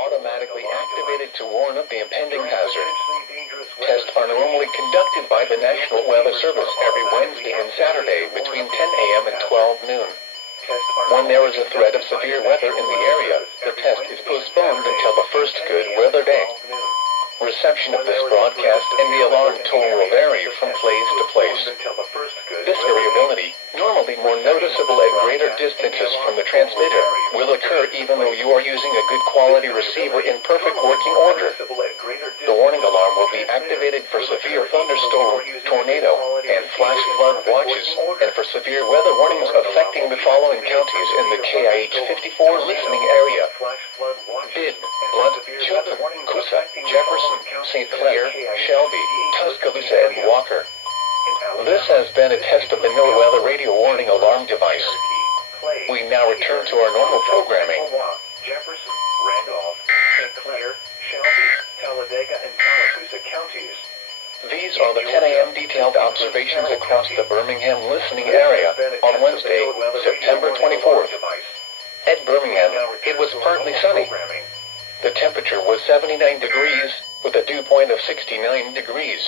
Automatically activated to warn of the impending hazard. Tests are normally conducted by the National Weather Service every Wednesday and Saturday between 10 a.m. and 12 noon. When there is a threat of severe weather in the area, the test is postponed until the first good weather day. Reception of this broadcast and the alarm tone will vary from place to place. This variability, normally more noticeable at greater distances from the transmitter, will occur even though you are using a good quality receiver in perfect working order. The warning alarm will be activated for severe thunderstorm, tornado, and flash flood watches, and for severe weather warnings affecting the following counties in the KIH 54 listening area: Bibb, Blount, Chilton, Coosa, Jefferson, St. Clair, Shelby, Tuscaloosa, and Walker. This has been a test of the NOAA Weather Radio Warning Alarm device. We now return to our normal programming. Jefferson, Randolph, St. Clair, Shelby, Talladega, and Tallapoosa counties. These are the 10 a.m. detailed observations across the Birmingham listening area on Wednesday, September 24th. At Birmingham, it was partly sunny. The temperature was 79 degrees, with a dew point of 69 degrees.